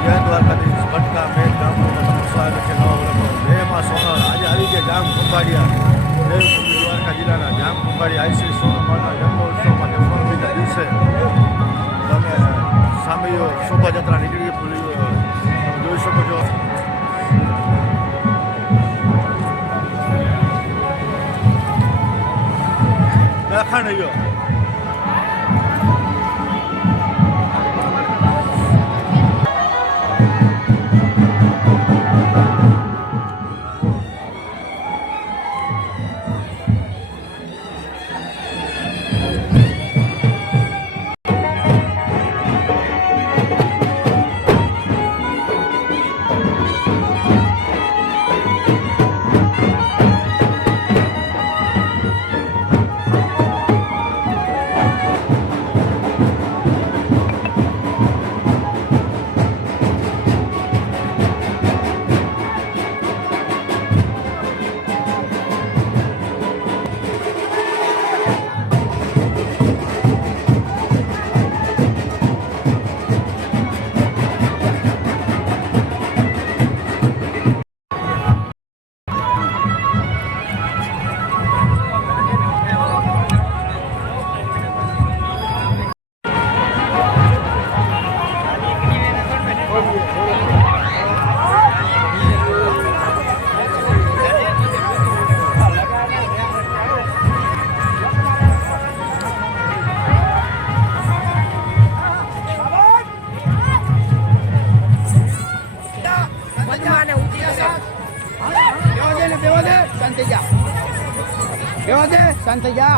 જય દ્વારકાધીશ ભટકા મેં ગામનું સ્વાગત છે નવા વર્ષમાં જયમાં સોનલ આજે આવી ગયા જામ ખંભાળિયા દેવભૂમિ દ્વારકા જિલ્લાના જામ ખંભાળિયા આઈસી સોનલમાના જન્મોત્સવમાં 10મીના દિવસે તમે સામેઓ શોભાયાત્રા નીકળી તમે જોઈ શકો છો. લખાણ ગયો Santeja,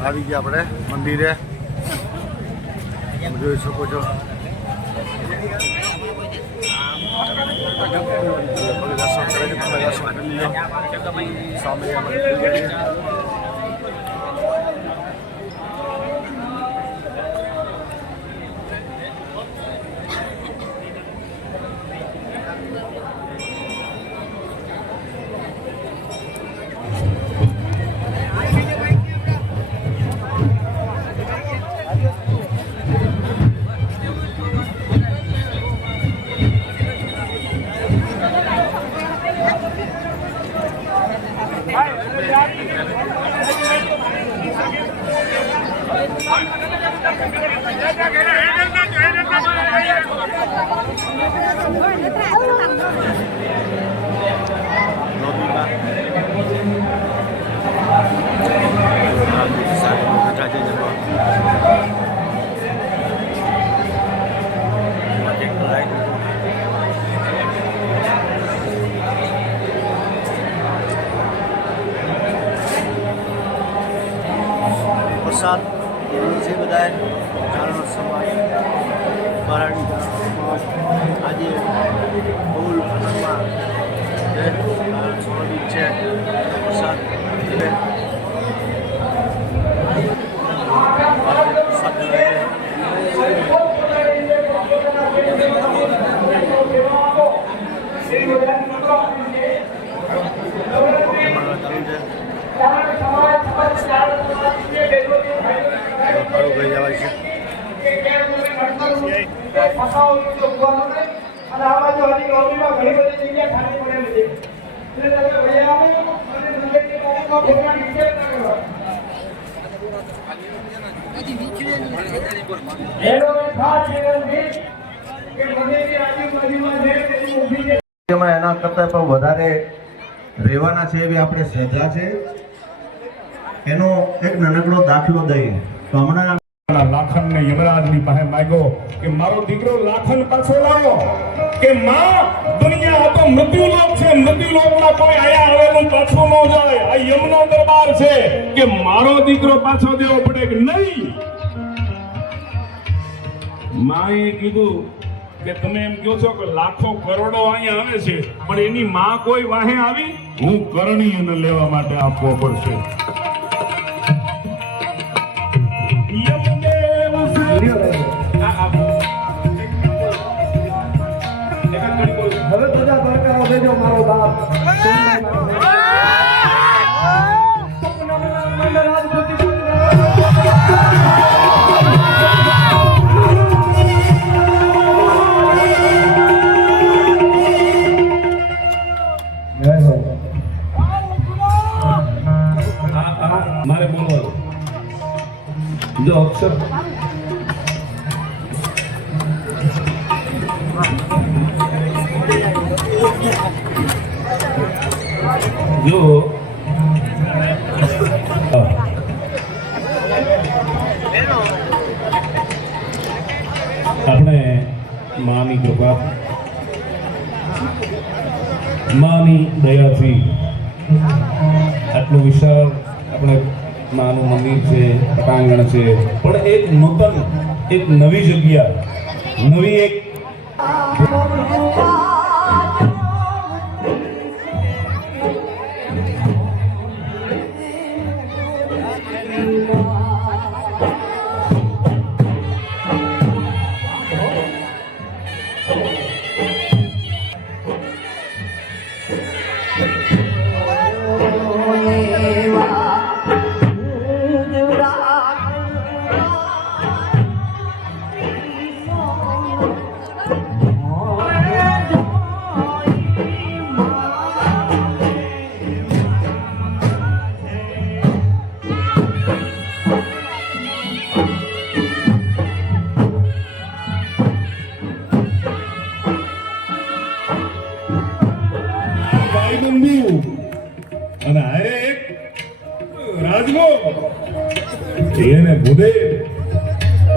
આવી ગયા આપણે મંદિરે જોઈ શકો છો. વરસાદ છે બધા ચારણો સમાજ બરાડી આજે બહુ આનંદમાં સ્વાભાવિક છે વરસાદ એના કરતા પણ વધારે રહેવાના છે એવી આપણે શ્રદ્ધા છે. એનો એક નાનકડો દાખલો દઈએ તો હમણાં લાખન ને યમરાજની પાસે માંગ્યો કે મારો દીકરો લાખન પાછો લાવો કે માં દુનિયા તો મૃત્યુલોક છે, મૃત્યુલોકમાં કોઈ આયા આવેલું પાછું ન જાય. આ યમનો દરબાર છે કે મારો દીકરો પાછો દેવો પડે કે નહીં. માએ કીધું કે તમે એમ કહો છો કે લાખો કરોડો અહીંયા આવે છે પણ એની માં કોઈ વાહે આવી, હું કરણી એને લેવા માટે આપવો પડશે. હવે બધા બરકાઓ દેજો મારો બાપ. મારે બોલવાનું જો અક્ષર જો આપણે માની કૃપા, માની દયાથી આટલું વિશાળ આપણે માનું મંદિર છે, પટાંગણ છે, પણ એક નૂતન, એક નવી જગ્યા, નવી એક અને આરે એક રાજગો એને બુધે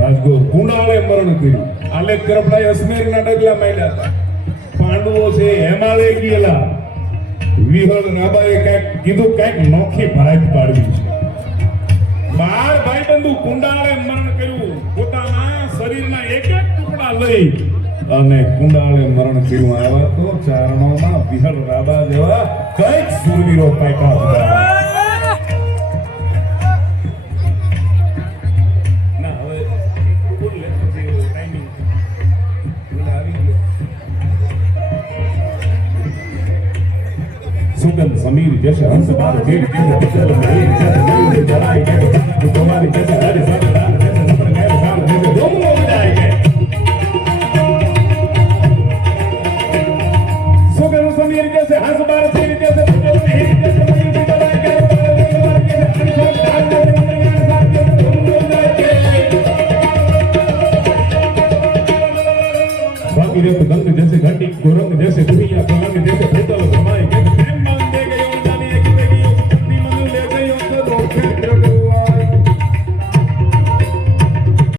રાજગો કુંડાળે મરણ કર્યું. આલેખ કરપડાએ અસમેર ના ડગલા માંડ્યા હતા. પાંડવો છે હેમાળે ગયેલા. વિહળ રાબાએ કઈક કીધું કઈક નોખી ભાગ પાડવી છે. 12 ભાઈબંધુ કુંડાળે મરણ કર્યું. પોતાના શરીરના એક એક ટુકડા લઈ અને કુંડાળે મરણ કર્યું. આવ્યા તો ચારણોમાં વિહળ રાબા જેવા કઈક સુરવીરો પાક્યા હતા. ના હવે બોલ લે ટાઈમિંગ આવી ગયો. सुगंध समीर जैसे हंस बार गेट जैसे बिचल नहीं जैसे मयूर जलाई जैसे तुम्हारी जैसे हरे सागरान जैसे सपन गए शाम जैसे धूम हो जाएंगे सुगंध समीर जैसे हंस बार गेट जैसे बिचल नहीं जैसे मयूर जलाई जैसे बाकी रे गंग जैसे घंटी गोरंग जैसे तुरी